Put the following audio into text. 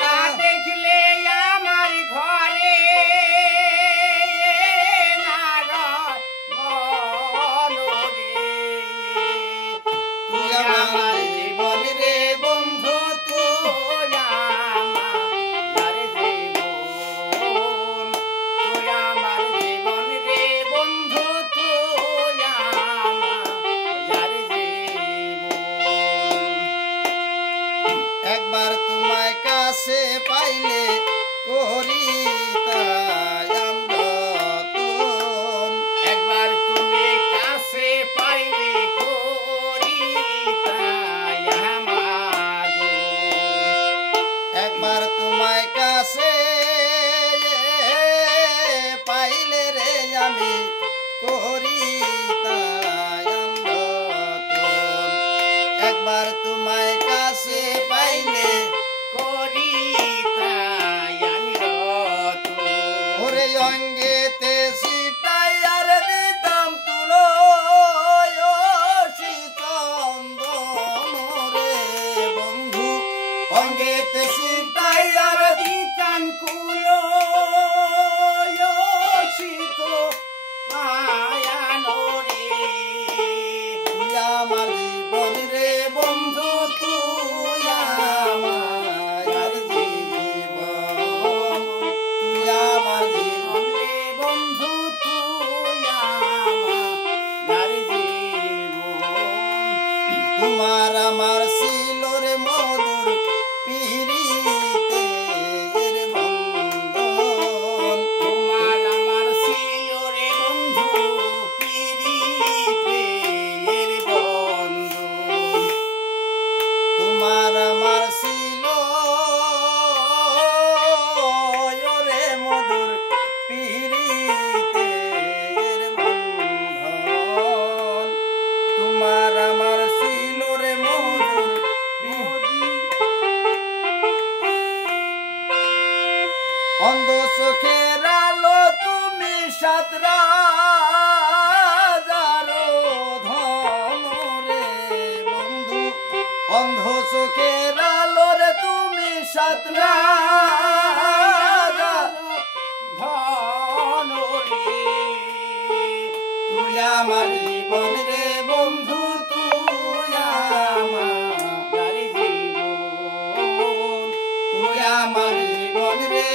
না দেখলে আমার ঘরে না মনরে তুই আমার জীবন রে বন্ধু তুই আমার জীবন তুই আমার জীবন রে বন্ধু তুই আমার জীবন একবার তোমায় কাছে পাইলে করিতাম যতন একবার তুমি কাছে পাইলে করিতাম একবার তোমায় কাছে পাইলে রে আমি করিতাম যতন একবার তোমায় কাছে পাইলে ওরে অঙ্গেতে সিটাইয়ার দিতাম তুলো চন্দন রে বন্ধু অঙ্গেতে সিটাইয়ার দিতাম কুলো তুই আমার জীবন রে বন্ধু তুই আমার জীবন তুই আমার জীবন রে বন্ধু তুই আমার জীবন তোমার আমার ছিল রে মধুর পিরিতে রে বন্ধন তোমার আমার ছিল রে বন্ধু পিরিতের বন্ধু তোমার আমার ছিল রে মধুর পিরিতে রে বন্ধন তোমার আমার ছিল রে মধুর অন্ধ চোখের আলো তুমি সাত রাজার ধন রে বন্ধু অন্ধ চোখের আলো রে তুমি সাত রাজা ধন রে তুই আমার জীবন রে বন্ধু তুই আমার জীবন তুই আমার জীবন রে